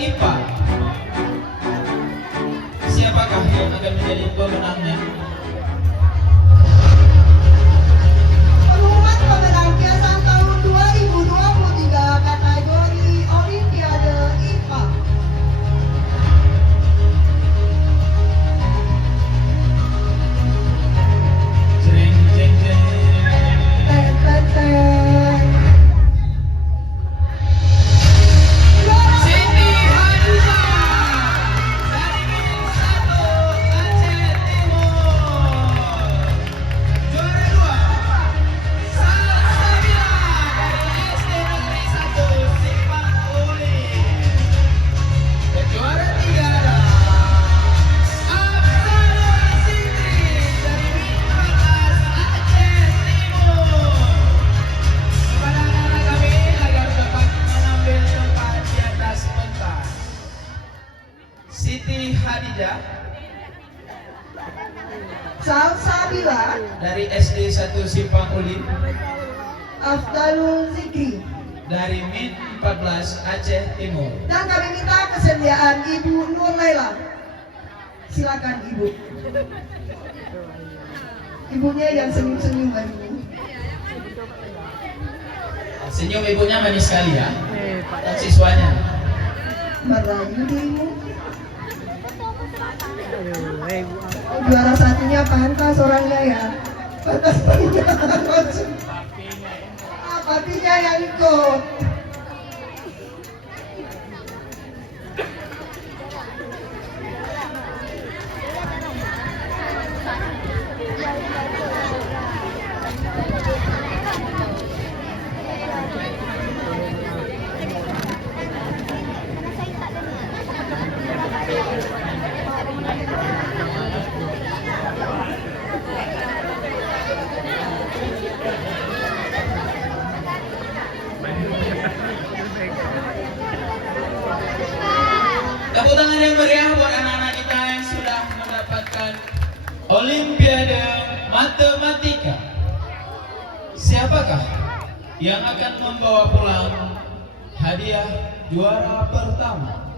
IPA. Siapakah yang akan menjadi pemenangnya? Pengumuman pemenang kiasan tahun 2023 kategori Olimpiade IPA. Jreng jreng jreng. Ten, ten, ten. Juara Siti Hadijah dari Min 1 Aceh Timur. Juara 2 Salsabila dari SD Negeri 1 Simpang Uli. Dan juara 3 adalah Afzalul Sitri dari Min 14 Aceh Timur. Kepada anak-anak kami agar dapat mengambil tempat di atas pentas. Siti Hadijah Salsabila, dari SD 1 Simpang Uli, Afdalul Zikri. dari Min 14 Aceh Timur. Dan kami minta kesediaan Ibu Nur Laila. Silakan Ibu. Ibunya yang senyum-senyum hari ini. Senyum ibunya manis sekali ya. Dan siswanya. Merayu dirimu. Juara satunya pantas orangnya ya. Pantas punya patinya yang ikut. Tepuk tangan yang meriah buat anak-anak kita yang sudah mendapatkan Olimpiade Matematika. Siapakah yang akan membawa pulang hadiah juara pertama?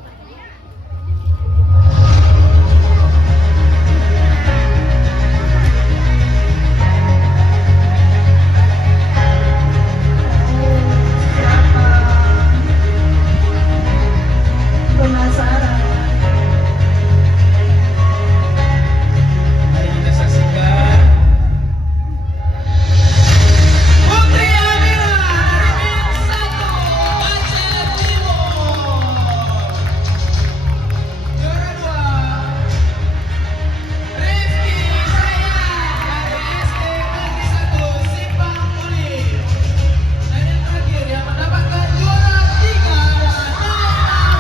Siapa? Penasaran. Mari kita saksikan. Putri Amira dari Min 1 Aceh Timur. Juara 2 Rifki Sayang dari SD Negeri 1 Simpang Uli. Dan yang terakhir yang mendapatkan juara 3 adalah Nona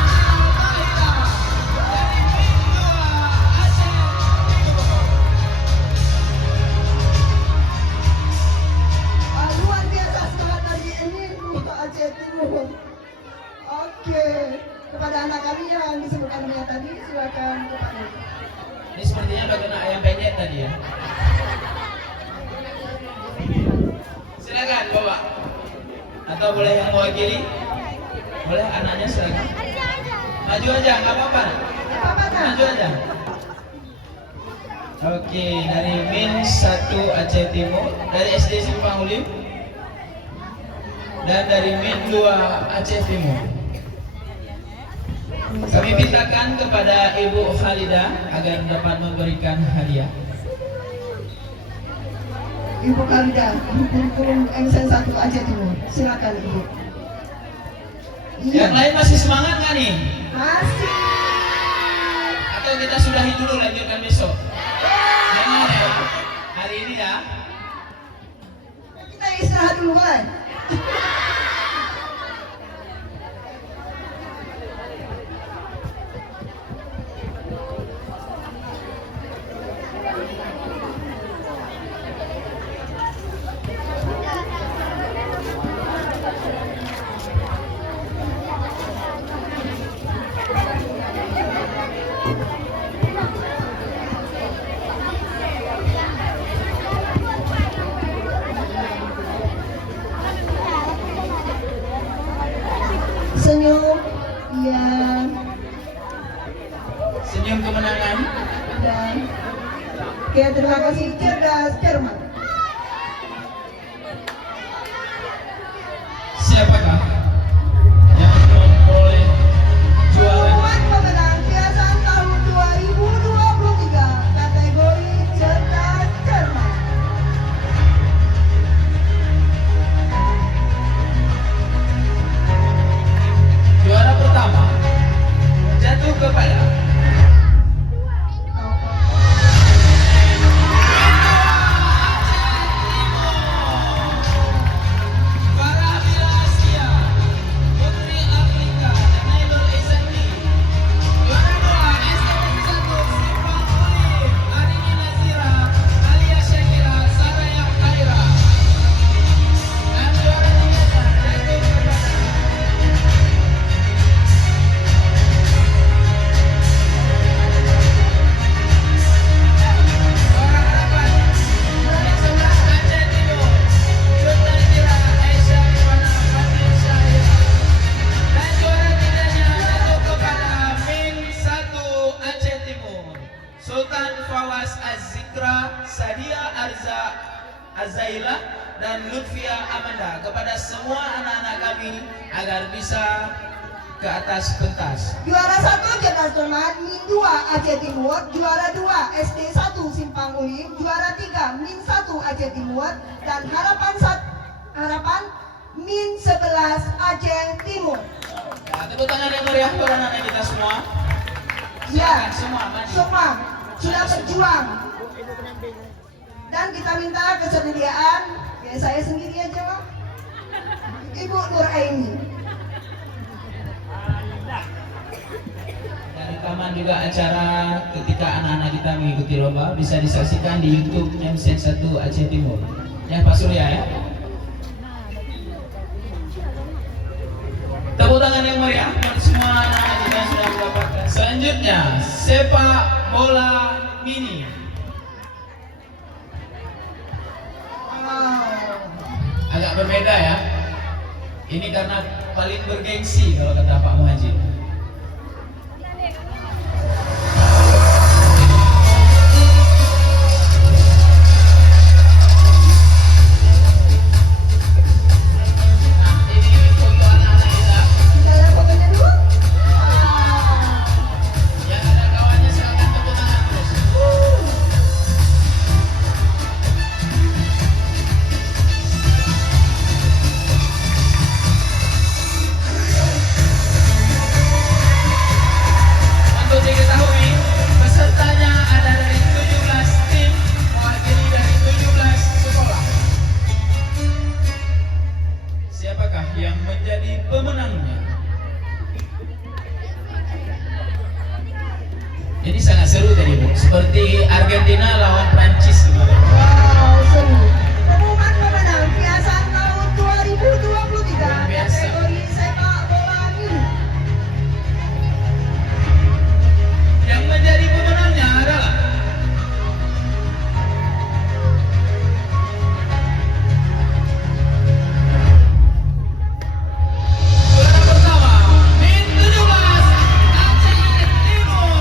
Mahira dari Min 2 Aceh Timur. Luar biasa semangat hari ini untuk Aceh Timur. Oke, kepada anak kami yang disebutkan namanya tadi, silakan kepada. Ini sepertinya bagian ayam penyet tadi ya. Silakan bawa. Atau boleh yang mewakili? Boleh anaknya silakan. Maju aja, nggak apa-apa. Apa nak? Maju aja. Oke, dari Min 1 Aceh Timur, dari SD Simpang Uli, dan dari Min 2 Aceh Timur. Kami mintakan kepada Ibu Khalidah agar dapat memberikan hadiah. Ibu Kalida, Ibu Kurikulum MSN 1 Aceh Timur. Silakan Ibu. Yang lain masih semangat nggak nih? Masih. Atau kita sudahi dulu, lanjutkan besok? Jangan ya, hari ini ya. Kita istirahat dulu kan? Senyum, iya. Oke, terima kasih cerdas cermat. Siapakah yang memperoleh juara? Pengumuman pemenang Kiasan tahun 2023 kategori cerdas cermat. Juara pertama jatuh kepada Farah Asia, Putri Afrika, dan Nailul Izandi. Juara dua STP 1 Simpang Ulin, Arini Nazira, Alia Syakira, Saraya Khaira. Dan juara tiga jatuh kepada Orang Harapan yang 11 Aceh Timur, Cut Nazira, Aisyah Rifana, Fatin Syahira. Dan juara tiganya jatuh kepada Min 1 Aceh Timur, Sultan Fawaz Az-Zikra, Sadia Arza Azaila, dan Lutfia Amanda. Kepada semua anak-anak kami agar bisa ke atas pentas. Juara 1 cerdas cermat Min 2 Aceh Timur, juara 2 SD 1 Simpang Ulim, juara 3 Min 1 Aceh Timur, dan harapan Min 11 Aceh Timur. Ya, tepuk tangan yang meriah untuk anak-anak kita semua. Ya, Silakan semua maju. semua sudah berjuang. Dan kita minta kesediaan, ya saya sendiri aja lah. Ibu Nur Aini. Dan rekaman juga acara ketika anak-anak kita mengikuti lomba bisa disaksikan di YouTube MCN 1 Aceh Timur. Ya Pak Surya ya. Tepuk tangan yang meriah buat semua anak-anak kita yang sudah mendapatkan. Selanjutnya sepak bola mini. Wow. Agak berbeda ya. Ini karena paling bergengsi kalau kata Pak Muhajir. Nah, ini foto anak-anak kita. Kita lihat fotonya dulu. Wow. Yang ada kawannya silakan tepuk tangan terus. Untuk diketahui, pesertanya ada dari 17 tim, mewakili dari 17 sekolah. Siapakah yang menjadi pemenangnya? Ini sangat seru tadi Bu, seperti Argentina lawan Prancis kemarin. Wow, seru. Pengumuman pemenang Kiasan tahun 2023 Biasa. kategori sepak bola mini. Yang menjadi pemenangnya adalah juara pertama Min 17 Aceh Timur.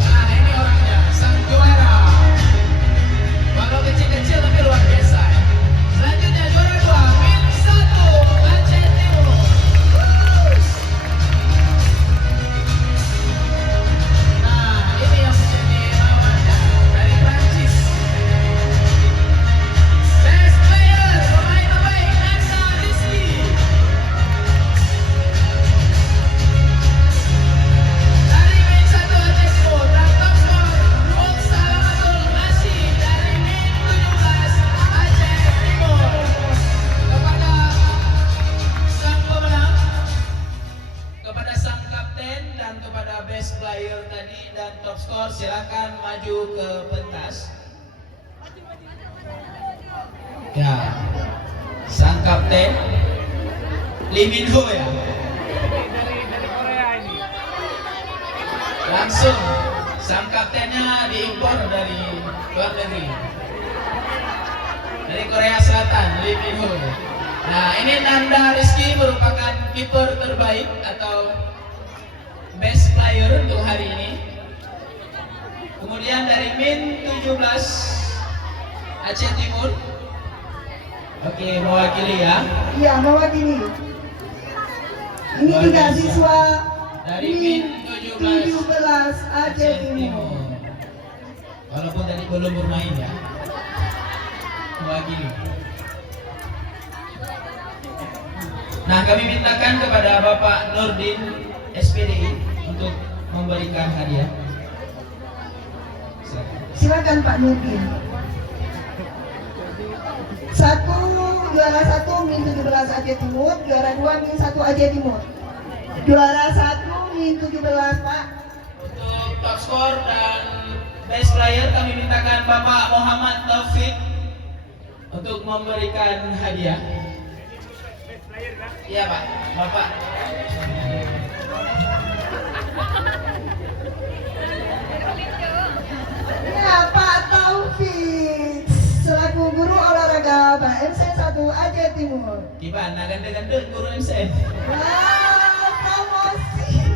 Nah ini orangnya, sang juara. Walau kecil-kecil tapi luar biasa ya. Selanjutnya juara 2 Min 1 Aceh Timur. Nah, ini yang menjadi lawannya dari Prancis. Best player, pemain terbaik Nanda Rizky. Dari Min 1 Aceh Timur, dan top skor Mul Salamatul Nasib dari Min 17 Aceh Timur. Kepada sang pemenang, kepada sang kapten dan kepada best player tadi dan top skor, silakan maju ke pentas. Ya, sang kapten Lee Min Ho ya. Langsung sang kaptennya diimpor dari luar negeri, dari Korea Selatan, Lee Min Ho. Nah ini Nanda Rizky merupakan kiper terbaik atau best player player untuk hari ini. Kemudian dari Min 17 Aceh Timur. Oke, mewakili ya. Iya, mewakili. Ini Luar tiga biasa. siswa Dari Min Min 17 Aceh Timur. Walaupun tadi belum bermain ya. Mewakili. Nah, kami mintakan kepada Bapak Nurdin SPDI untuk memberikan hadiah. Silakan. Silakan Pak Nurdin. Juara 1 Min 17 Aceh Timur, juara 2 Min 1 Aceh Timur. Juara 1 Min 17 Pak. Untuk top skor dan best player kami mintakan Bapak Muhammad Taufik untuk memberikan hadiah. Iya Pak, Bapak. Ya Pak Taufik selaku guru olahraga BMC 1 Aceh Timur. Gimana ganda-ganda guru MC? Wah, promosi.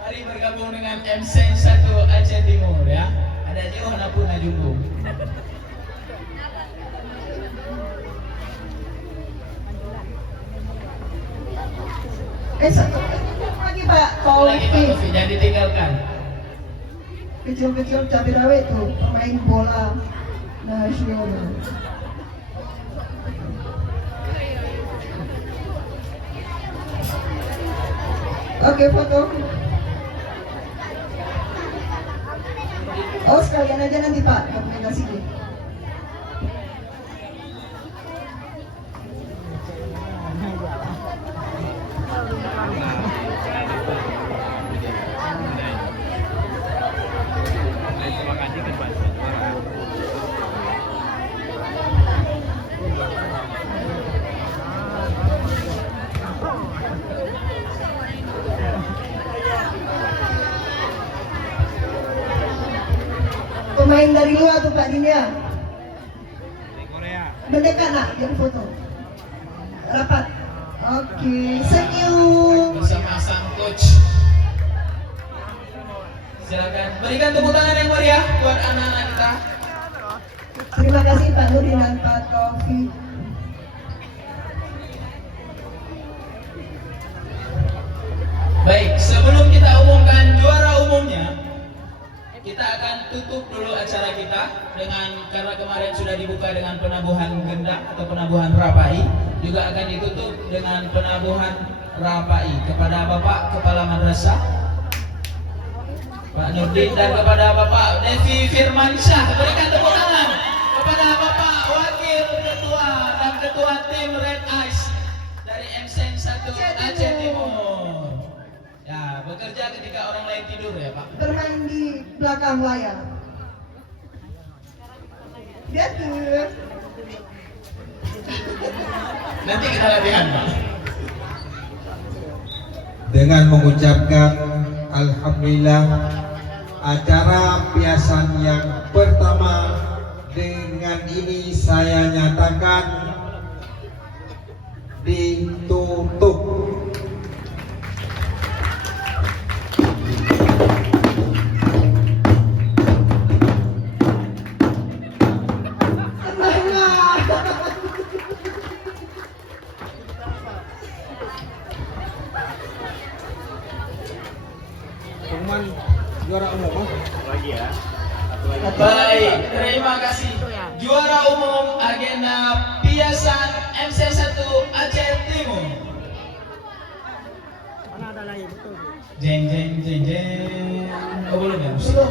Mari bergabung dengan MC 1 Aceh Timur ya. Ada Johana pun Najumbo. Satu lagi Pak Lagi Pak Taufik. Taufik, jangan ditinggalkan. Kecil-kecil cabai rawit tuh pemain bola nasional. Oke, foto. Oh, sekalian aja nanti Pak dokumentasinya. Pemain dari luar tuh Pak Dinia. Mendekat nak, jadi foto. Rapat. Oke, senyum. Bersama sang coach. Silakan berikan tepuk tangan yang meriah buat anak-anak kita. Terima kasih Pak Nurdin dan Pak Taufik. Baik, sebelum kita umumkan juara umumnya, kita akan tutup dulu acara kita dengan, karena kemarin sudah dibuka dengan penabuhan gendang atau penabuhan rapai, juga akan ditutup dengan penabuhan rapai kepada Bapak Kepala Madrasah Pak Nurdin dan kepada Bapak Devi Firmansyah. Berikan tepuk tangan kepada Bapak Wakil Ketua dan Ketua Tim Red Ice dari MSN 1 Aceh Timur. Ya, bekerja ketika orang lain tidur ya Pak. Bermain di belakang layar. Dia tuh. Nanti kita latihan Pak. Dengan mengucapkan Alhamdulillah, acara piasan yang pertama dengan ini saya nyatakan ditutup. Pengumuman juara umum lagi ya. Baik, terima kasih. Juara umum agenda piasan MC1 Aceh Timur. Mana ada lagi betul. Jeng jeng jeng jeng. Oh belum ya? Belum.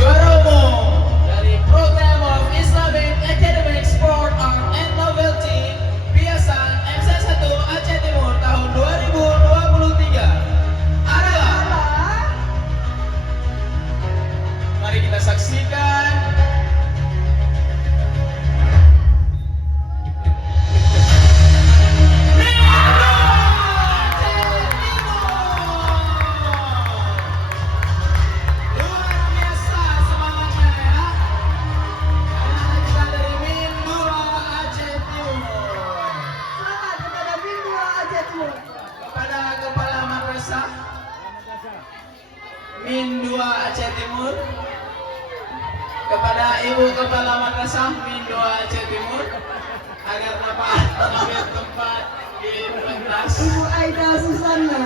Juara umum dari Program of Islamic Academic Sport Art and Novelty piasan MC1 Aceh Timur tahun 2023 adalah, mari kita saksikan 2 Aceh Timur, kepada Ibu Kepala Madrasah Min 2 Aceh Timur agar dapat mengambil tempat di pentas. Ibu Aida Susana.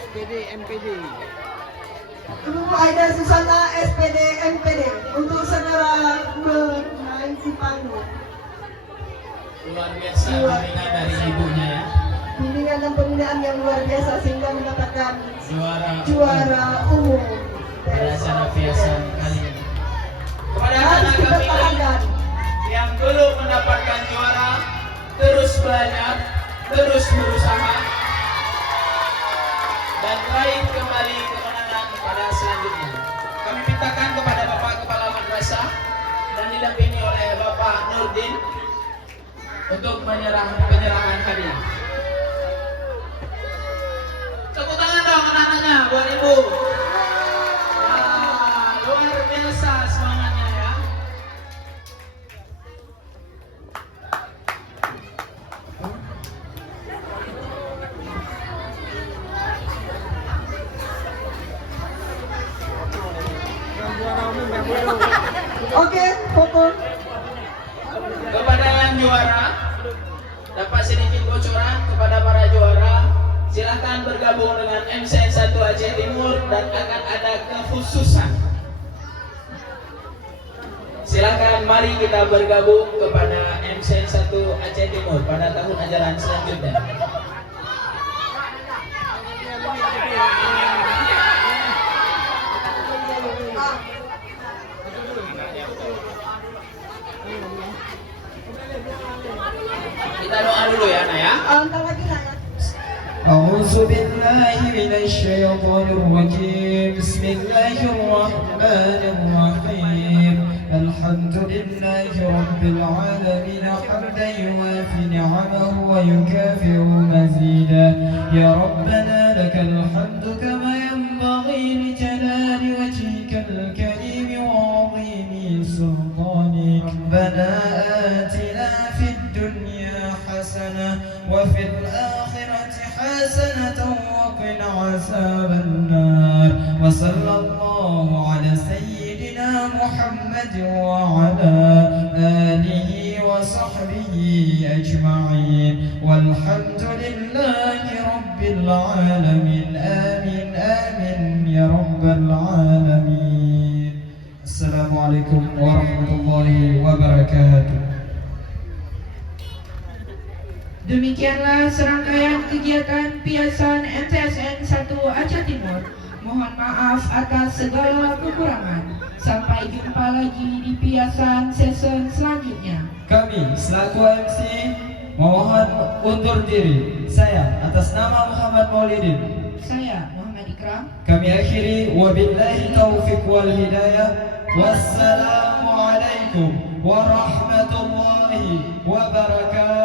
SPD, MPD. Ibu Aida Susana SPD MPD untuk segera menaiki panggung. Luar biasa bimbingan dari ibunya ya. Bimbingan dan pembinaan yang luar biasa sehingga mendapatkan Juara umum pada acara piasan kali ini. Kepada harus anak kita kami tahankan. yang belum mendapatkan juara, terus belajar, terus berusaha, dan raih kembali kemenangan pada selanjutnya. Kami mintakan kepada Bapak Kepala Madrasah dan didampingi oleh Bapak Nurdin untuk penyerahan hadiah. Tepuk tangan dong anak-anaknya buat ibu. Wah, luar biasa semangatnya ya. Yang juara umum yang baru. Oke, foto. Kepada yang juara, dapat sedikit bocoran kepada para juara. Silahkan bergabung dengan MCN 1 Aceh Timur dan akan ada kekhususan. Silahkan mari kita bergabung kepada MCN 1 Aceh Timur pada tahun ajaran selanjutnya. Kita doa dulu ya, Nak ya. Antar lagi lah ya. أعوذ بالله من الشيطان الرجيم بسم الله الرحمن الرحيم الحمد لله رب العالمين حمدا يوافي نعمه ويكافئ مزيدا يا ربنا لك الحمد كما ينبغي لجلال وجهك الكريم وعظيم سلطانك ربنا آتنا في الدنيا حسنة وفي الآخرة حسنة وقنا عذاب النار وصلى الله على سيدنا محمد وعلى آله وصحبه أجمعين والحمد لله رب العالمين آمين آمين يا رب العالمين السلام عليكم ورحمة الله وبركاته. Demikianlah serangkaian kegiatan piasan MTSN 1 Aceh Timur. Mohon maaf atas segala kekurangan. Sampai jumpa lagi di piasan season selanjutnya. Kami selaku MC mohon undur diri. Saya atas nama Muhammad Maulidin. Saya Muhammad Ikram. Kami akhiri wabillahi taufiq wal hidayah. Wassalamualaikum warahmatullahi wabarakatuh.